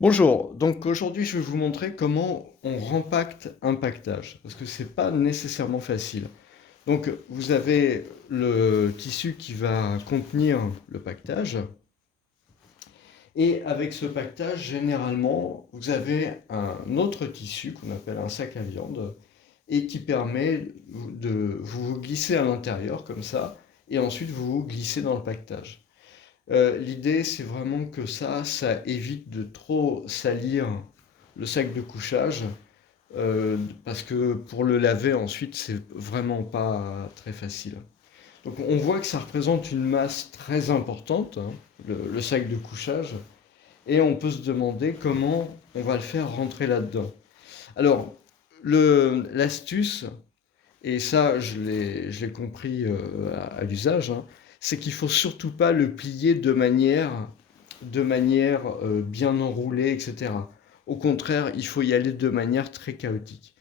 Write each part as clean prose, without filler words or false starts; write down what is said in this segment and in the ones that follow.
Bonjour, donc aujourd'hui je vais vous montrer comment on rempacte un pactage, parce que c'est pas nécessairement facile. Donc vous avez le tissu qui va contenir le pactage, et avec ce pactage, généralement, vous avez un autre tissu qu'on appelle un sac à viande, et qui permet de vous glisser à l'intérieur comme ça, et ensuite vous vous glissez dans le pactage. L'idée, c'est vraiment que ça évite de trop salir le sac de couchage, parce que pour le laver ensuite, c'est vraiment pas très facile. Donc on voit que ça représente une masse très importante, hein, le sac de couchage, et on peut se demander comment on va le faire rentrer là-dedans. Alors, l'astuce, et ça je l'ai compris à l'usage, hein, c'est qu'il faut surtout pas le plier de manière bien enroulée, etc. Au contraire, il faut y aller de manière très chaotique.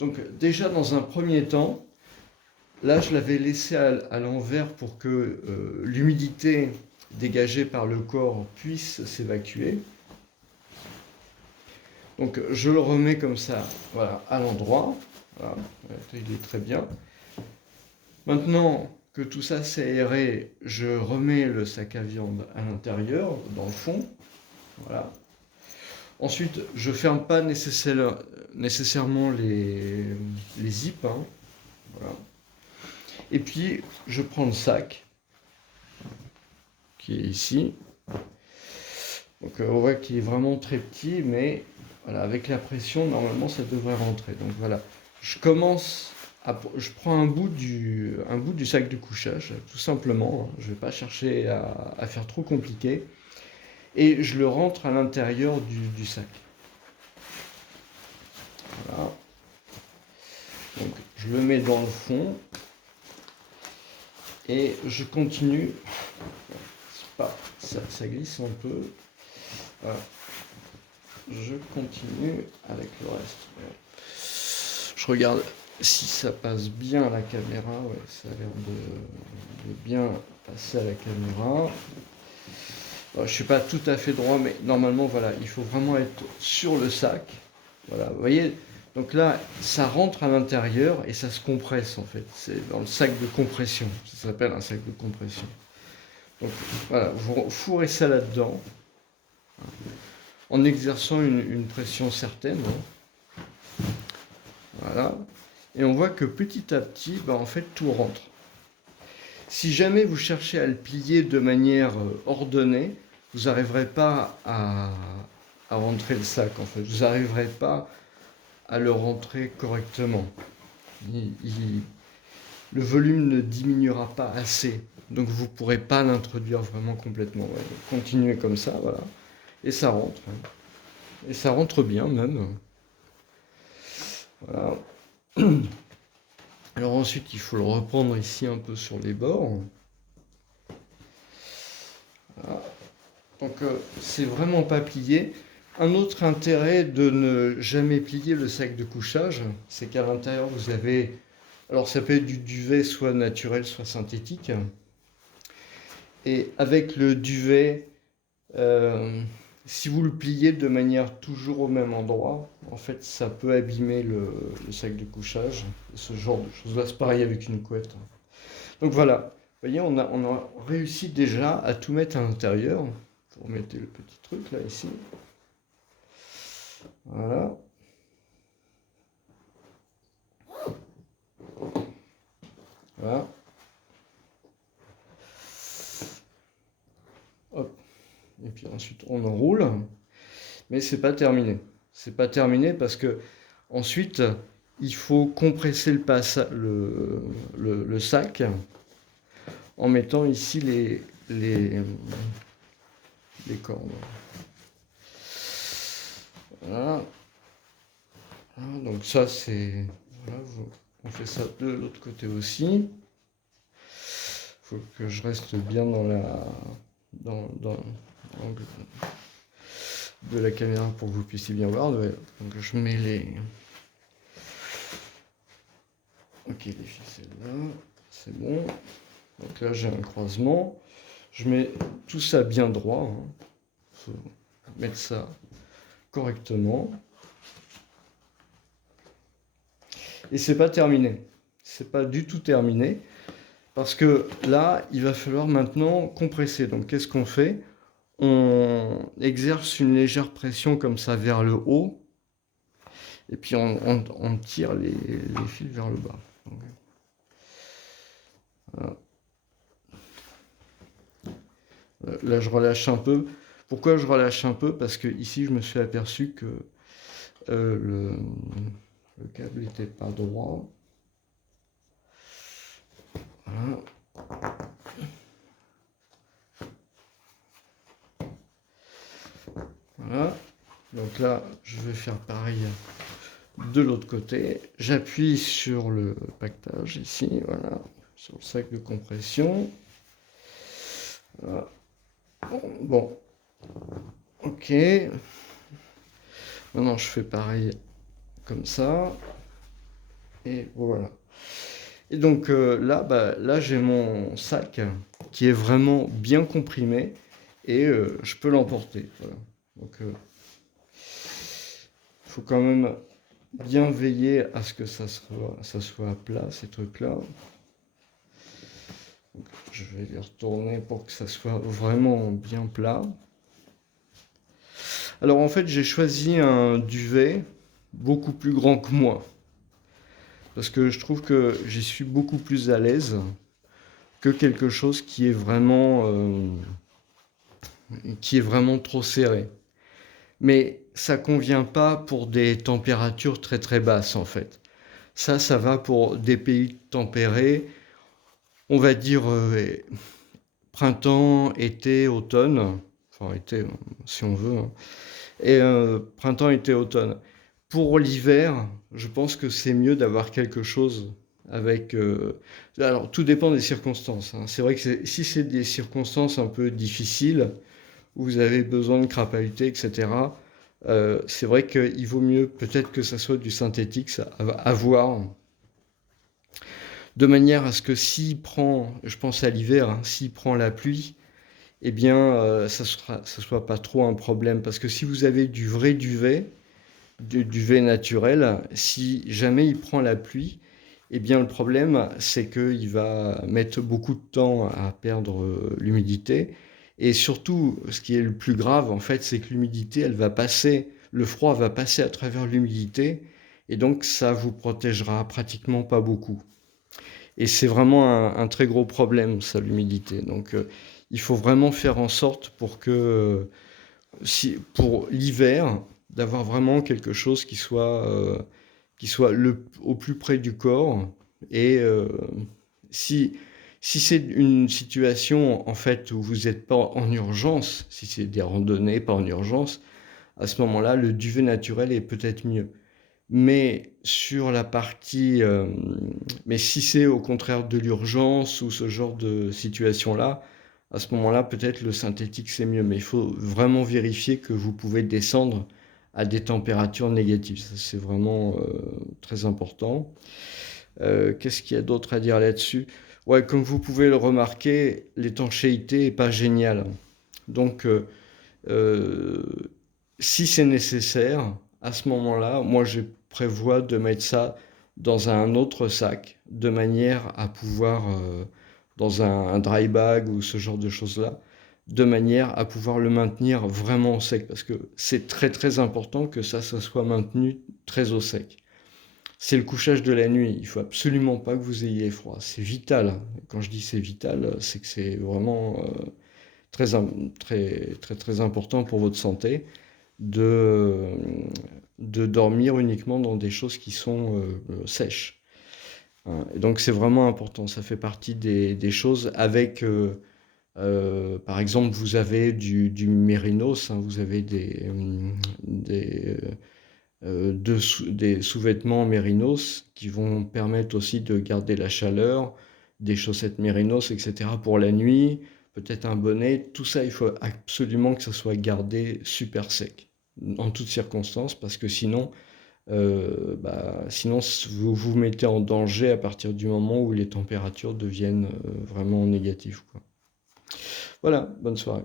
Donc déjà dans un premier temps, là je l'avais laissé à l'envers pour que l'humidité dégagée par le corps puisse s'évacuer. Donc je le remets comme ça, voilà, à l'endroit. Voilà, il est très bien. Maintenant que tout ça s'est aéré, je remets le sac à viande à l'intérieur, dans le fond. Voilà. Ensuite, je ferme pas nécessairement les zips, hein. Voilà. Et puis, je prends le sac qui est ici. Donc, on voit qu'il est vraiment très petit, mais voilà, avec la pression, normalement, ça devrait rentrer. Donc voilà, je prends un bout du sac de couchage, tout simplement, hein. Je ne vais pas chercher à faire trop compliqué. Et je le rentre à l'intérieur du sac. Voilà. Donc je le mets dans le fond et je continue. Ça glisse un peu. Voilà. Je continue avec le reste. Je regarde si ça passe bien à la caméra. Ouais, ça a l'air de bien passer à la caméra. Je ne suis pas tout à fait droit, mais normalement, voilà, il faut vraiment être sur le sac. Voilà, vous voyez, donc là, ça rentre à l'intérieur et ça se compresse en fait. C'est dans le sac de compression. Ça s'appelle un sac de compression. Donc voilà, vous fourrez ça là-dedans en exerçant une pression certaine, hein. Voilà. Et on voit que petit à petit, en fait, tout rentre. Si jamais vous cherchez à le plier de manière ordonnée, vous n'arriverez pas à rentrer le sac en fait. Vous n'arriverez pas à le rentrer correctement. Le volume ne diminuera pas assez. Donc vous ne pourrez pas l'introduire vraiment complètement. Ouais. Continuez comme ça, voilà. Et ça rentre. Et ça rentre bien même. Voilà. Alors ensuite, il faut le reprendre ici un peu sur les bords. Voilà. Donc c'est vraiment pas plié. Un autre intérêt de ne jamais plier le sac de couchage, c'est qu'à l'intérieur vous avez, alors ça peut être du duvet soit naturel soit synthétique. Et avec le duvet, euh, si vous le pliez de manière toujours au même endroit, en fait ça peut abîmer le sac de couchage. Ce genre de choses-là, c'est pareil avec une couette. Donc voilà, vous voyez, on a réussi déjà à tout mettre à l'intérieur. Vous remettez le petit truc là ici. Voilà. Voilà. Hop. Et puis ensuite on enroule. Mais c'est pas terminé. C'est pas terminé parce que ensuite il faut compresser le sac en mettant ici les cordes. Voilà. Voilà, donc ça c'est. Voilà, on fait ça de l'autre côté aussi. Il faut que je reste bien dans l'angle de la caméra pour que vous puissiez bien voir. Donc je mets les. Ok, les ficelles là, c'est bon. Donc là j'ai un croisement. Je mets tout ça bien droit, hein. Faut mettre ça correctement. Et c'est pas terminé. C'est pas du tout terminé. Parce que là, il va falloir maintenant compresser. Donc qu'est-ce qu'on fait? On exerce une légère pression comme ça vers le haut. Et puis on tire les fils vers le bas. Donc, voilà. Là, je relâche un peu. Pourquoi je relâche un peu? Parce que ici, je me suis aperçu que le câble n'était pas droit. Voilà. Voilà. Donc là, je vais faire pareil de l'autre côté. J'appuie sur le pactage ici, voilà, sur le sac de compression. Voilà. Bon, ok. Maintenant, je fais pareil comme ça. Et voilà. Et donc là, là j'ai mon sac qui est vraiment bien comprimé et je peux l'emporter. Voilà. Donc il faut quand même bien veiller à ce que ça soit plat, ces trucs-là. Je vais les retourner pour que ça soit vraiment bien plat. Alors en fait, j'ai choisi un duvet beaucoup plus grand que moi. Parce que je trouve que j'y suis beaucoup plus à l'aise que quelque chose qui est vraiment trop serré. Mais ça convient pas pour des températures très très basses en fait. Ça va pour des pays tempérés, on va dire printemps, été, automne, enfin été si on veut, hein. Et printemps, été, automne. Pour l'hiver, je pense que c'est mieux d'avoir quelque chose avec... Alors, tout dépend des circonstances, hein. C'est vrai que si c'est des circonstances un peu difficiles, où vous avez besoin de crapahuter, etc., c'est vrai qu'il vaut mieux peut-être que ça soit du synthétique, ça, à voir. De manière à ce que s'il prend, je pense à l'hiver, hein, s'il prend la pluie, eh bien, ça soit pas trop un problème. Parce que si vous avez du vrai duvet, du duvet naturel, si jamais il prend la pluie, eh bien, le problème, c'est qu'il va mettre beaucoup de temps à perdre l'humidité. Et surtout, ce qui est le plus grave, en fait, c'est que l'humidité, elle va passer, le froid va passer à travers l'humidité, et donc ça vous protégera pratiquement pas beaucoup. Et c'est vraiment un très gros problème, ça, l'humidité. Donc, il faut vraiment faire en sorte pour que, pour l'hiver, d'avoir vraiment quelque chose qui soit au plus près du corps. Et si c'est une situation, en fait, où vous n'êtes pas en urgence, si c'est des randonnées, pas en urgence, à ce moment-là, le duvet naturel est peut-être mieux. Mais sur la partie, mais si c'est au contraire de l'urgence ou ce genre de situation-là, à ce moment-là, peut-être le synthétique c'est mieux. Mais il faut vraiment vérifier que vous pouvez descendre à des températures négatives. Ça, c'est vraiment très important. Qu'est-ce qu'il y a d'autre à dire là-dessus? Ouais, comme vous pouvez le remarquer, l'étanchéité n'est pas géniale. Donc, euh, si c'est nécessaire, à ce moment-là, moi je prévois de mettre ça dans un autre sac, de manière à pouvoir, dans un dry bag ou ce genre de choses-là, de manière à pouvoir le maintenir vraiment au sec, parce que c'est très très important que ça soit maintenu très au sec. C'est le couchage de la nuit, il faut absolument pas que vous ayez froid, c'est vital. Quand je dis c'est vital, c'est que c'est vraiment très, très, très, très important pour votre santé de, de dormir uniquement dans des choses qui sont sèches. Hein. Et donc c'est vraiment important, ça fait partie des choses avec, par exemple, vous avez du mérinos, hein, vous avez des sous-vêtements mérinos qui vont permettre aussi de garder la chaleur, des chaussettes mérinos, etc. pour la nuit, peut-être un bonnet, tout ça, il faut absolument que ça soit gardé super sec, en toutes circonstances, parce que sinon, sinon vous vous mettez en danger à partir du moment où les températures deviennent vraiment négatives, quoi. Voilà, bonne soirée.